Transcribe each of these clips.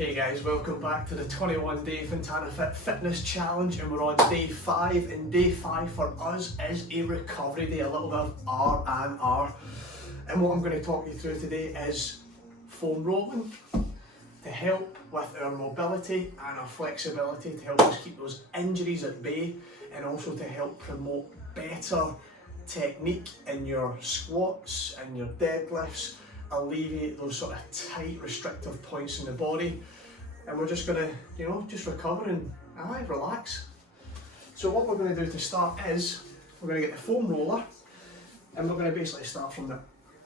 Hey guys, welcome back to the 21-day FontanaFit fitness challenge, and we're on day 5, and day 5 for us is a recovery day, a little bit of R&R. And what I'm going to talk you through today is foam rolling to help with our mobility and our flexibility, to help us keep those injuries at bay, and also to help promote better technique in your squats and your deadlifts, alleviate those sort of tight restrictive points in the body. And we're just gonna, just recover and relax. So what we're gonna do to start is, we're gonna get the foam roller, and we're gonna basically start from the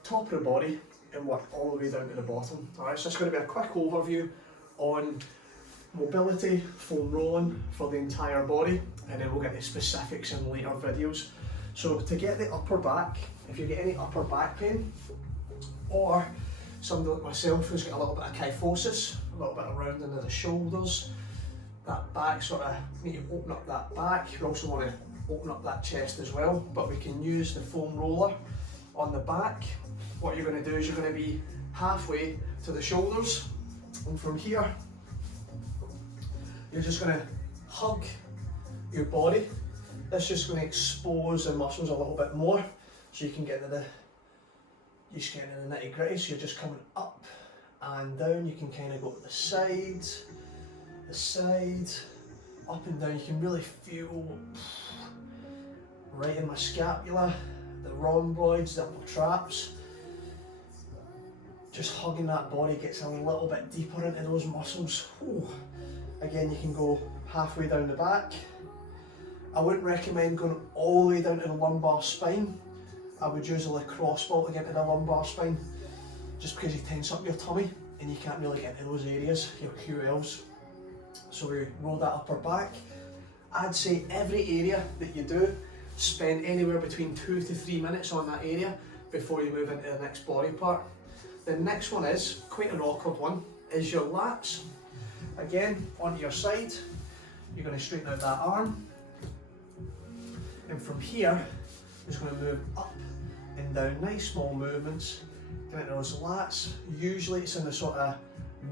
top of the body and work all the way down to the bottom. Alright, so it's gonna be a quick overview on mobility, foam rolling for the entire body, and then we'll get the specifics in later videos. So to get the upper back, if you get any upper back pain, or somebody like myself who's got a little bit of kyphosis, a little bit of rounding of the shoulders, that back sort of, need to open up that back. We also want to open up that chest as well, but we can use the foam roller on the back. What you're going to do is you're going to be halfway to the shoulders, and from here you're just going to hug your body. That's just going to expose the muscles a little bit more, so you can get into the nitty gritty. So you're just coming up and down. You can kind of go to the side, up and down. You can really feel right in my scapula, the rhomboids, the upper traps. Just hugging that body gets a little bit deeper into those muscles. Ooh. Again, you can go halfway down the back. I wouldn't recommend going all the way down to the lumbar spine. I would use a lacrosse ball to get into the lumbar spine, just because you tense up your tummy and you can't really get into those areas, your QLs. So we roll that upper back. I'd say every area that you do, spend anywhere between 2 to 3 minutes on that area before you move into the next body part. The next one is quite an awkward one, is your lats. Again, onto your side, you're going to straighten out that arm, and from here, just going to move up and down, nice small movements, get into those lats. Usually it's in the sort of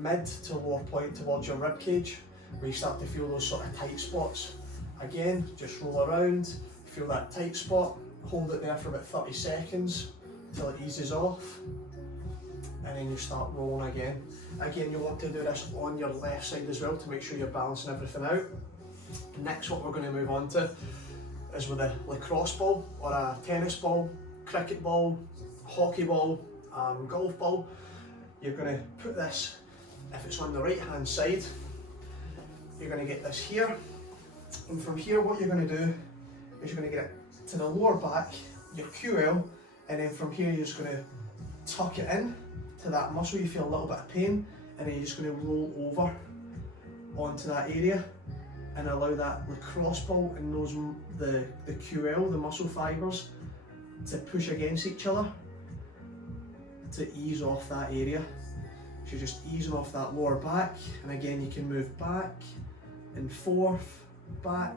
mid to lower point towards your rib cage, where you start to feel those sort of tight spots. Again, just roll around, feel that tight spot, hold it there for about 30 seconds until it eases off, and then you start rolling again. Again, you want to do this on your left side as well to make sure you're balancing everything out. Next, what we're going to move on to is with a lacrosse ball, or a tennis ball, cricket ball, hockey ball, golf ball. You're going to put this, if it's on the right hand side, you're going to get this here, and from here what you're going to do is you're going to get it to the lower back, your QL, and then from here you're just going to tuck it in to that muscle. You feel a little bit of pain, and then you're just going to roll over onto that area and allow that lacrosse ball and the QL, the muscle fibres, to push against each other to ease off that area. So you're just easing off that lower back, and again you can move back and forth, back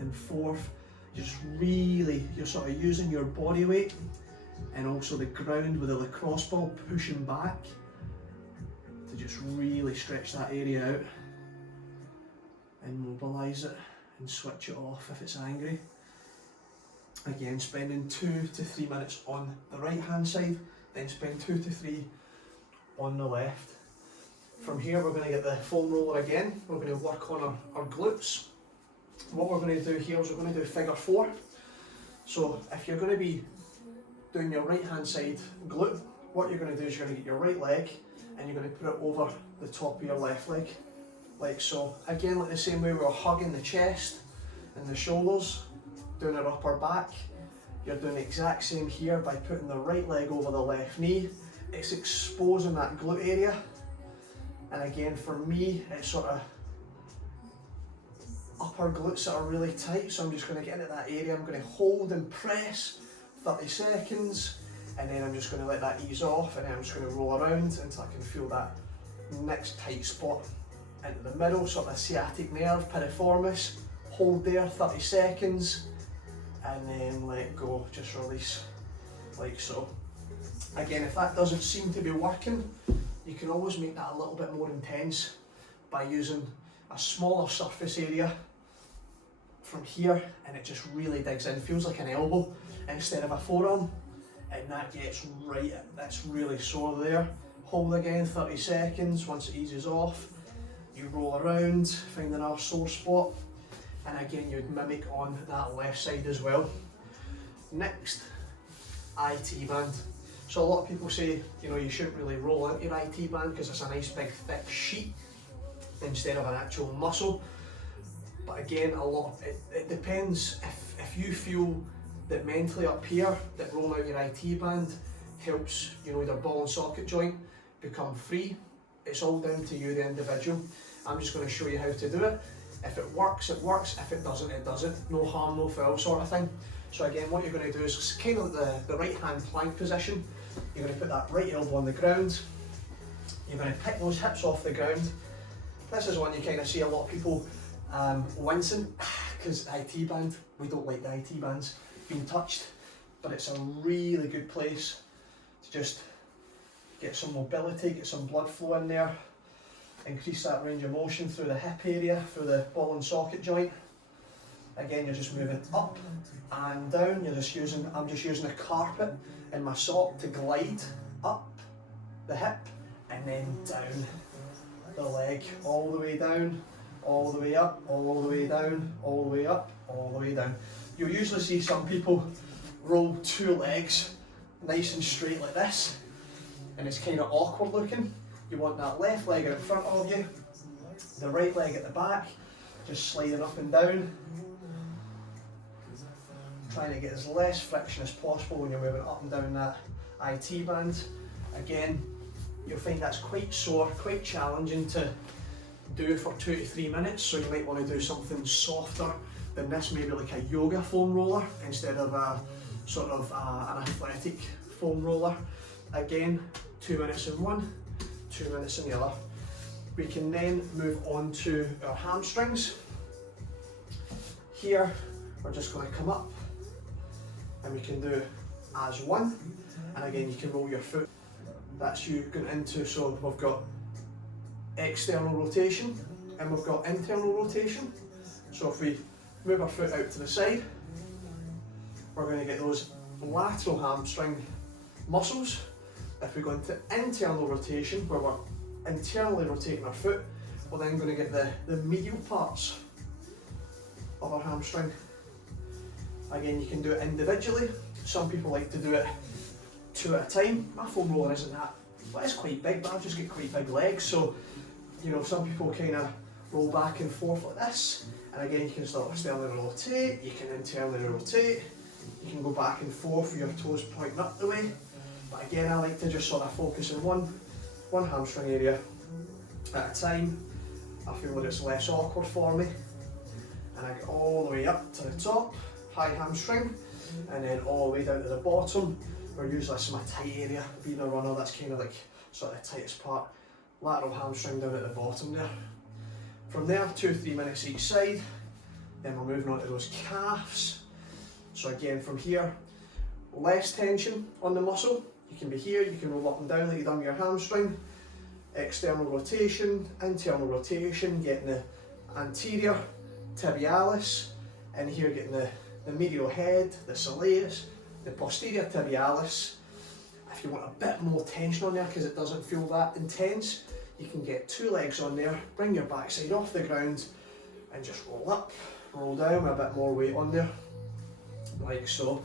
and forth. You're sort of using your body weight and also the ground with the lacrosse ball pushing back to just really stretch that area out and mobilise it and switch it off if it's angry. Again, spending 2 to 3 minutes on the right hand side, then spend 2 to 3 on the left. From here we're going to get the foam roller again. We're going to work on our glutes. What we're going to do here is we're going to do figure 4. So if you're going to be doing your right hand side glute, what you're going to do is you're going to get your right leg and you're going to put it over the top of your left leg, like so. Again, like the same way we were hugging the chest and the shoulders, doing our upper back, you're doing the exact same here by putting the right leg over the left knee. It's exposing that glute area, and again for me it's sort of upper glutes that are really tight, so I'm just going to get into that area. I'm going to hold and press 30 seconds, and then I'm just going to let that ease off, and then I'm just going to roll around until I can feel that next tight spot into the middle, sort of sciatic nerve, piriformis. Hold there 30 seconds, and then let go, just release, like so. Again, if that doesn't seem to be working, you can always make that a little bit more intense. by using a smaller surface area from here, and it just really digs in, feels like an elbow instead of a forearm, and that gets right, that's really sore there. Hold again 30 seconds. Once it eases off, you roll around, find another sore spot, and again you'd mimic on that left side as well. Next, IT band. So a lot of people say, you know, you shouldn't really roll into your IT band because it's a nice big thick sheet instead of an actual muscle. But again, it depends. If you feel that mentally up here that rolling out your IT band helps, you know, your ball and socket joint become free, it's all down to you, the individual. I'm just going to show you how to do it. If it works, it works. If it doesn't, it doesn't. No harm, no foul sort of thing. So again, what you're going to do is kind of the right hand plank position. You're going to put that right elbow on the ground. You're going to pick those hips off the ground. This is one you kind of see a lot of people wincing, because IT band, we don't like the IT bands being touched, but it's a really good place to just get some mobility, get some blood flow in there, increase that range of motion through the hip area, through the ball and socket joint. Again, you're just moving up and down. I'm just using a carpet in my sock to glide up the hip and then down the leg, all the way down, all the way up, all the way down, all the way up, all the way down. You'll usually see some people roll two legs nice and straight like this, and it's kind of awkward looking. You want that left leg out in front of you, the right leg at the back, just sliding up and down, trying to get as less friction as possible when you're moving up and down that IT band. Again, you'll find that's quite sore, quite challenging to do for 2 to 3 minutes, so you might want to do something softer than this, maybe like a yoga foam roller instead of a sort of an athletic foam roller. Again, 2 minutes in one, 2 minutes in the other. We can then move on to our hamstrings. Here, we're just going to come up and we can do as one, and again you can roll your foot. That's you going into, so we've got external rotation and we've got internal rotation. So if we move our foot out to the side, we're going to get those lateral hamstring muscles. If we go into internal rotation, where we're internally rotating our foot, we're then going to get the medial parts of our hamstring. Again, you can do it individually. Some people like to do it 2 at a time. My foam roller isn't that, well, it's quite big, but I've just got quite big legs, so you know, some people kind of roll back and forth like this, and again you can start externally rotate, you can internally rotate, you can go back and forth with your toes pointing up the way, but again I like to just sort of focus on one hamstring area at a time. I feel that it's less awkward for me, and I get all the way up to the top, high hamstring, and then all the way down to the bottom, where usually that's my tight area. Being a runner, that's kind of like sort of the tightest part. Lateral hamstring down at the bottom there. From there, 2 to 3 minutes each side. Then we're moving on to those calves. So again, from here, less tension on the muscle. You can be here, you can roll up and down like you've done with your hamstring. External rotation, internal rotation, getting the anterior tibialis, and here getting the medial head, the soleus, the posterior tibialis. If you want a bit more tension on there because it doesn't feel that intense, you can get 2 legs on there, bring your backside off the ground and just roll up, roll down with a bit more weight on there, like so.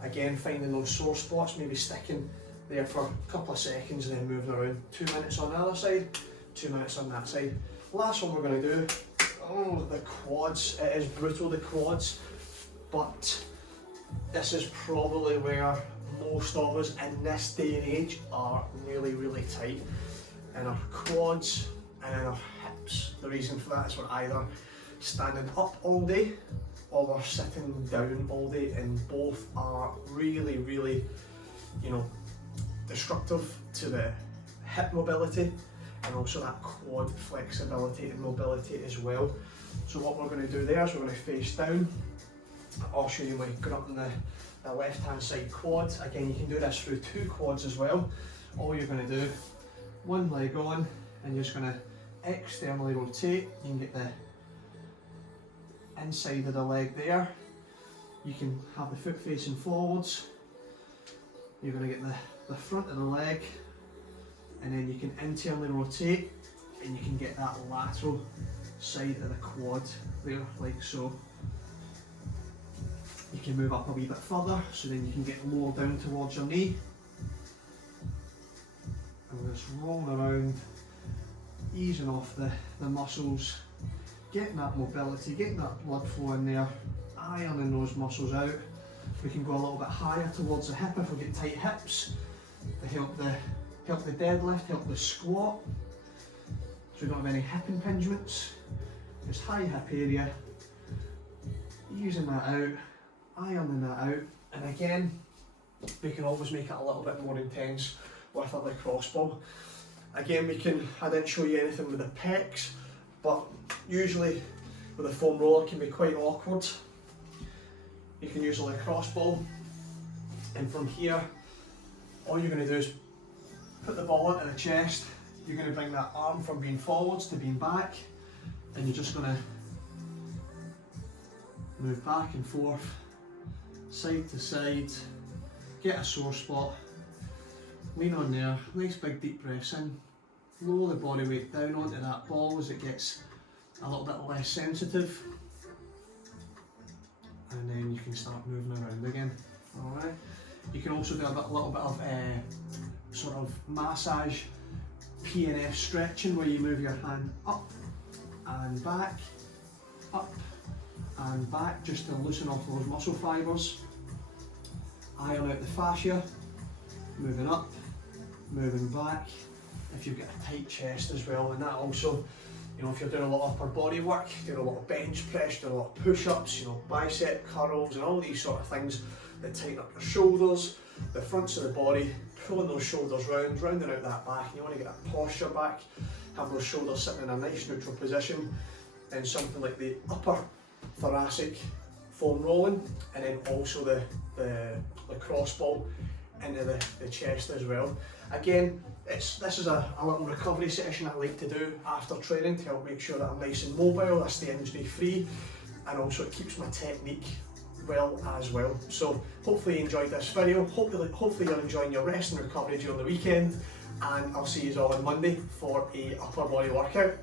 Again, finding those sore spots, maybe sticking there for a couple of seconds and then moving around. 2 minutes on the other side, 2 minutes on that side. Last one we're going to do, oh, the quads. It is brutal, the quads, but this is probably where most of us in this day and age are really, really tight in our quads and in our hips. The reason for that is we're either standing up all day or we're sitting down all day, and both are really, really, you know, destructive to the hip mobility and also that quad flexibility and mobility as well. So what we're going to do there is we're going to face down. I'll show you my grip on the left hand side quad. Again, you can do this through 2 quads as well. All you're going to do, one leg on, and you're just going to externally rotate, you can get the inside of the leg there. You can have the foot facing forwards. You're going to get the front of the leg, and then you can internally rotate and you can get that lateral side of the quad there, like so. You can move up a wee bit further, so then you can get lower down towards your knee. And just rolling around, easing off the muscles, getting that mobility, getting that blood flow in there, ironing those muscles out. We can go a little bit higher towards the hip if we get tight hips, to help the deadlift, help the squat, so we don't have any hip impingements. Just high hip area, easing that out, ironing that out, and again, we can always make it a little bit more intense with the crossbow. Again, I didn't show you anything with the pecs, but usually with the foam roller it can be quite awkward. You can use a crossbow, and from here, all you're going to do is put the ball into the chest. You're going to bring that arm from being forwards to being back, and you're just going to move back and forth, side to side, get a sore spot, lean on there, nice big deep breaths in, lower the body weight down onto that ball as it gets a little bit less sensitive, and then you can start moving around again. Alright, you can also do a little bit of sort of massage PNF stretching, where you move your hand up and back, just to loosen off those muscle fibres. Iron out the fascia, moving up, moving back. If you've got a tight chest as well, and that also, you know, if you're doing a lot of upper body work, doing a lot of bench press, doing a lot of push-ups, you know, bicep curls and all these sort of things that tighten up your shoulders, the fronts of the body, pulling those shoulders round, rounding out that back, and you want to get that posture back, have those shoulders sitting in a nice neutral position, and something like the upper thoracic foam rolling, and then also the crossbow into the chest as well. Again, this is a little recovery session I like to do after training to help make sure that I'm nice and mobile, I stay injury free, and also it keeps my technique well as well. So hopefully you enjoyed this video, hopefully you're enjoying your rest and recovery during the weekend, and I'll see you all on Monday for a upper body workout.